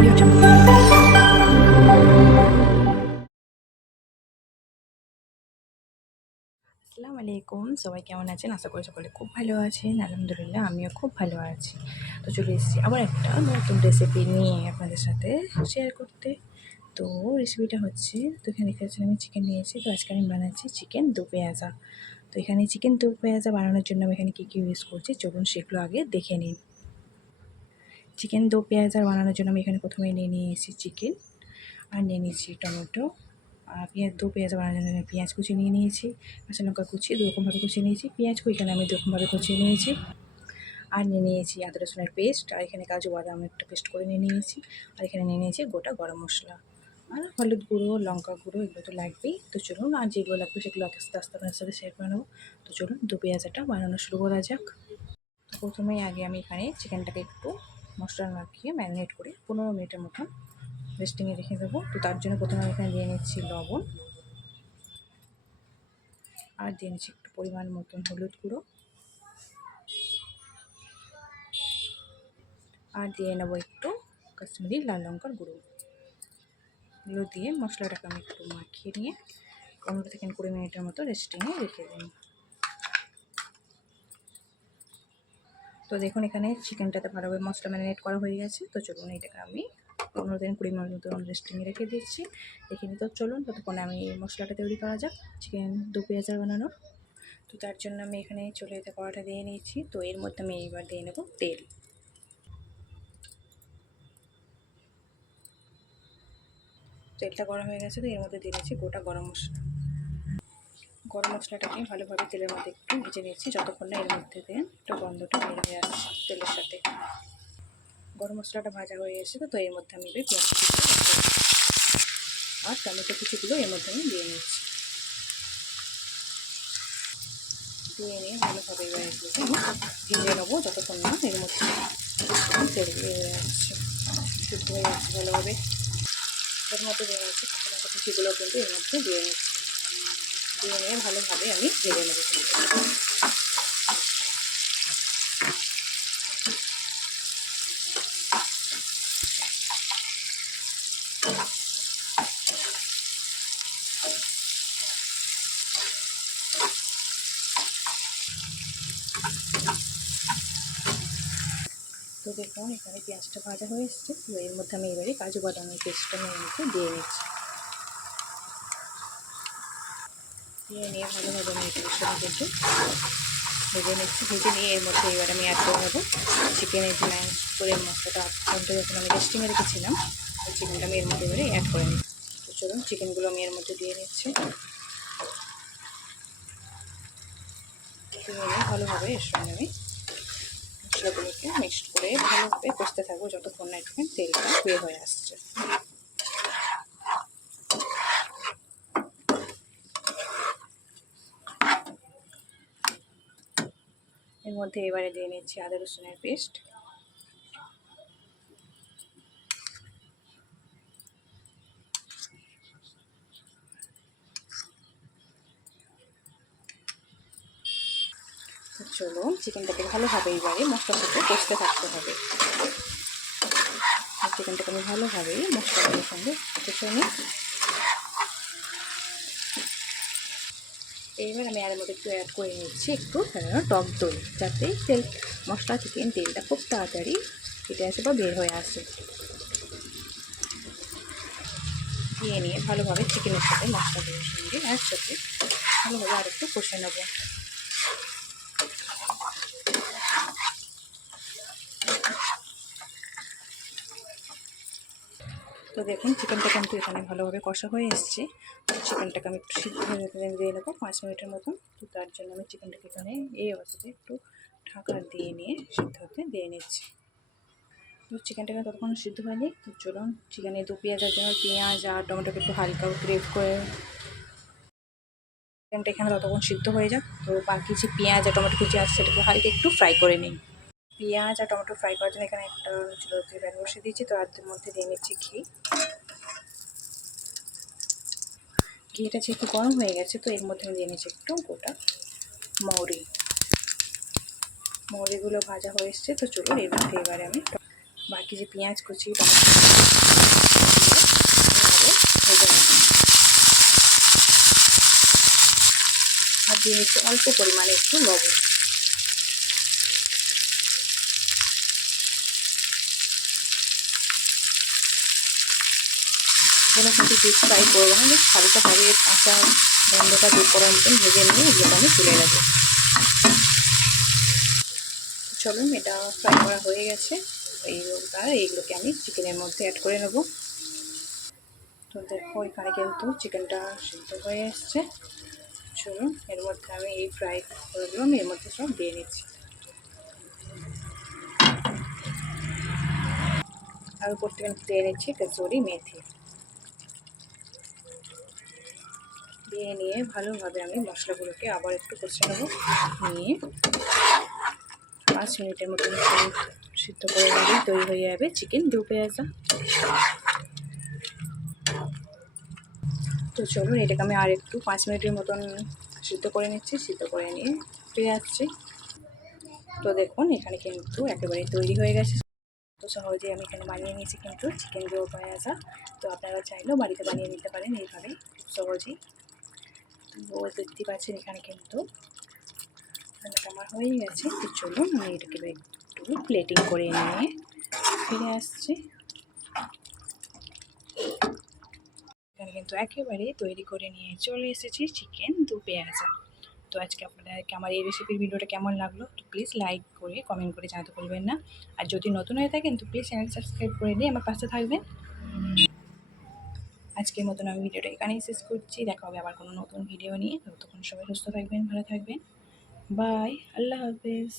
Audio Jungle. আসসালামু আলাইকুম, সবাই কেমন আছেন? আশা করি সকলে খুব ভালো আছেন। আলহামদুলিল্লাহ আমিও খুব ভালো আছি। তো চলে এসেছি আবার একটা নতুন রেসিপি নিয়ে আপনাদের সাথে শেয়ার করতে। তো রেসিপিটা হচ্ছে, তো এখানে দেখতে আমি চিকেন নিয়েছি। তো আজকে আমি বানাচ্ছি চিকেন দো পেঁয়াজা। তো এখানে চিকেন দো পেঁয়াজা বানানোর জন্য আমি এখানে কী কী ইউজ করছি চলুন সেগুলো আগে দেখে নিন। চিকেন দো পেঁয়াজা বানানোর জন্য আমি এখানে প্রথমে নিয়ে নিয়েছি চিকেন, আর নিয়ে নিয়েছি টমেটো, আর দো পেঁয়াজ বানানোর জন্য পেঁয়াজ কুচি নিয়ে নিয়েছি, কাঁচা লঙ্কা কুচি দুরকমভাবে কুচিয়ে নিয়েছি, পেঁয়াজকে এখানে আমি দুরকমভাবে কুচিয়ে নিয়েছি, আর নিয়ে নিয়েছি আদা রসুনের পেস্ট, আর এখানে কাজু বাদাম একটা পেস্ট করে নিয়ে নিয়েছি, আর এখানে নিয়ে নিয়েছি গোটা গরম মশলা, আর হলুদ গুঁড়ো, লঙ্কা গুঁড়ো, এগুলো তো লাগবেই। তো চলুন, আর যেগুলো লাগবে সেগুলো আস্তে আস্তে আপনার সাথে শেয়ার করে নেবো। তো চলুন দো পেঁয়াজাটা বানানো শুরু করা যাক। তো প্রথমেই আগে আমি এখানে চিকেনটাকে একটু মশলা মাখিয়ে ম্যারিনেট করে 15 মিনিটের মতন রেস্টিংয়ে রেখে দেবো। তো তার জন্য প্রথমে আমি এখানে দিয়ে নিচ্ছি লবণ, আর দিয়ে নিচ্ছি একটু পরিমাণ মতন হলুদ গুঁড়ো, আর দিয়ে নেবো একটু কাশ্মীরি লাল লঙ্কার গুঁড়ো। এগুলো দিয়ে মশলাটাকে আমি একটু মাখিয়ে নিয়ে 15 থেকে 20 মিনিটের মতো রেস্টিংয়ে রেখে দিই। তো দেখুন এখানে চিকেনটাতে ভালোভাবে মশলা ম্যারিনেট করা হয়ে গেছে। তো চলুন এটাকে আমি 15 থেকে 20 মিনিট মতন রেস্টিংয়ে রেখে দিচ্ছি। এখানে তো চলুন ততক্ষণে আমি মশলাটা তৈরি করা যাক চিকেন দো পেঁয়াজা বানানোর। তো তার জন্য আমি এখানে চুলাতে কড়াটা দিয়ে নিয়েছি। তো এর মধ্যে আমি এইবার দিয়ে নেব তেল। তেলটা গরম হয়ে গেছে, তো এর মধ্যে দিয়ে নিচ্ছি গোটা গরম মশলা। গরম মশলাটাকে ভালোভাবে তেলের মধ্যে একটু ভেজে নিচ্ছি যতক্ষণ না এর মধ্যে দিয়ে একটু গন্ধটা বের হয়ে আসছে তেলের সাথে। গরম মশলাটা ভাজা হয়ে এসেছে, তো এর মধ্যে আমি এবার পেঁয়াজ কুচি আর টমেটো কুচিগুলো এর মধ্যে আমি দিয়ে নিচ্ছি। দিয়ে নিয়ে ভালোভাবে এবার এগুলোকে ভেজে নেবো যতক্ষণ না এর মধ্যে তেল বের হয়ে আসছে, শুদ্ধ হয়ে যাচ্ছে ভালোভাবে। এর মধ্যে দিয়ে নিচ্ছি কাঁচা লঙ্কা কুচিগুলো কিন্তু এর মধ্যে দিয়ে নিচ্ছি। দিয়ে নিয়ে ভালোভাবে আমি ভেজে নেবো। তো দেখুন এখানে পেঁয়াজটা ভাজা হয়ে এসছে। তো এর মধ্যে আমি এবারে কাজু বাদামের পেস্টটা নিয়ে নিতে দিয়ে নিচ্ছি। দিয়ে নিয়ে ভালোভাবে আমি এটার সাথে একটু ভেজে নিচ্ছি। ভেজে নিয়ে এর মধ্যে এবার আমি অ্যাড করে নেবো চিকেনের যে ম্যাশ করে মশলাটা 8 ঘন্টা যখন আমি রেস্টিংয়ে রেখেছিলাম, ওই চিকেনটা আমি এর মধ্যে এবারে অ্যাড করে নিচ্ছি। তো চলুন চিকেনগুলো আমি এর মধ্যে দিয়ে নিচ্ছি। দিয়ে নিয়ে ভালোভাবে এর সঙ্গে আমি মশলাগুলোকে মিক্সড করে ভালোভাবে কষতে থাকবো যতক্ষণ না একটু তেলটা বের হয়ে আসছে। এর মধ্যে এবারে দিয়ে নিচ্ছি আদা রসুনের পেস্ট, চলো চিকেনটাকে ভালোভাবে এবারে মশলার সাথে কষতে থাকতে হবে। চিকেনটাকে আমি ভালোভাবে মশলাগুলোর সঙ্গে কষে নিই। এইবার আমি এর মধ্যে একটু অ্যাড করে নিচ্ছি একটু টক দই, যাতে তেল মশলা চিকেন তেলটা খুব তাড়াতাড়ি কেটে আসে বা বের হয়ে আসে। দিয়ে নিয়ে ভালোভাবে চিকেনের সাথে মশলাগুলোর সঙ্গে একসাথে ভালোভাবে আর একটু কষে নেব। তো দেখুন চিকেনটা কিন্তু এখানে ভালোভাবে কষা হয়ে এসছে। চিকেনটাকে আমি একটু সিদ্ধ হয়ে দিয়ে নেবো 5 মিনিটের মতন। তো তার জন্য আমি চিকেনটাকে এখানে এই অবস্থাতে একটু ঢাকা দিয়ে নিয়ে সিদ্ধ হতে দিয়ে নিচ্ছি। তো চিকেনটাকে ততক্ষণ সিদ্ধ হয়নি। তো চলুন চিকেনে দো পেঁয়াজের জন্য পেঁয়াজ আর টমেটোকে একটু হালকা গ্রেট করে চিকেনটা এখানে ততক্ষণ সিদ্ধ হয়ে যাক। তো বাকি যে পেঁয়াজ আর টমেটো কুচি আছে সেটাকে হালকা একটু ফ্রাই করে নিই। পেঁয়াজ আর টমেটো ফ্রাই করার জন্য এখানে একটা চুলোতে প্যান বসিয়ে দিয়েছি। তো এর মধ্যে দিয়ে নিচ্ছি ঘি। ঘিটা যেহেতু গরম হয়ে গেছে, তো এর মধ্যে আমি দিয়ে নিচ্ছি একটু গোটা মৌরি। মৌরিগুলো ভাজা হয়ে এসছে। তো চলুন এর মধ্যে এবারে আমি বাকি যে পেঁয়াজ কুচি টমেটো দিয়ে ভেজে নেব। আর দিয়ে নিচ্ছি অল্প পরিমাণে একটু লবণ। কোনো কিন্তু ডিপ ফ্রাই করবো না, হালকা ভাবে কাঁচা গন্ধটা দূর করার মতন ভেজে নিয়ে এগুলো আমি তুলে নেব। চলুন, এটা ফ্রাই করা হয়ে গেছে। এইগুলোকে আমি চিকেনের মধ্যে অ্যাড করে নেব। তো দেখো এখানে কিন্তু চিকেনটা সিদ্ধ হয়ে এসছে। চলুন, এর মধ্যে আমি এই ফ্রাই করেগুলো আমি এর মধ্যে সব দিয়ে নিচ্ছি। আর উপর থেকে দিয়ে নিচ্ছি কসুরি মেথি। দিয়ে নিয়ে ভালোভাবে আমি মশলাগুলোকে আবার একটু কষে নেব। নিয়ে 5 মিনিটের মতন সিদ্ধ করে নিলে তৈরি হয়ে যাবে চিকেন দু পেঁয়াজা। তো চলুন, এটাকে আমি আর একটু 5 মিনিটের মতন সিদ্ধ করে নিচ্ছি। সিদ্ধ করে নিয়ে ফিরে আসছি। তো দেখুন এখানে কিন্তু একেবারে তৈরি হয়ে গেছে। তো সহজে আমি এখানে বানিয়ে নিয়েছি কিন্তু চিকেন দু পেঁয়াজা। তো আপনারা চাইলেও বাড়িতে বানিয়ে নিতে পারেন এইভাবে খুব সহজেই। তো দেখতে পাচ্ছেন এখানে কিন্তু রান্নাটা আমার হয়ে গেছে। তো চলুন আমি এটাকে একটু প্লেটিং করে নিয়ে ফিরে আসছি। এখানে কিন্তু একেবারে তৈরি করে নিয়ে চলে এসেছি চিকেন দু পেঁয়াজা। তো আজকে আপনাদেরকে আমার এই রেসিপির ভিডিওটা কেমন লাগলো তো প্লিজ লাইক করে কমেন্ট করে জানাতে ভুলবেন না। আর যদি নতুন হয়ে থাকেন তো প্লিজ চ্যানেল সাবস্ক্রাইব করে দিয়ে আমার পাশে থাকবেন। আজকের মতন আমি ভিডিওটা এখানেই শেষ করছি। দেখা হবে আবার কোনো নতুন ভিডিও নিয়ে। ততক্ষণ সবাই সুস্থ থাকবেন, ভালো থাকবেন। বাই, আল্লাহ হাফেজ।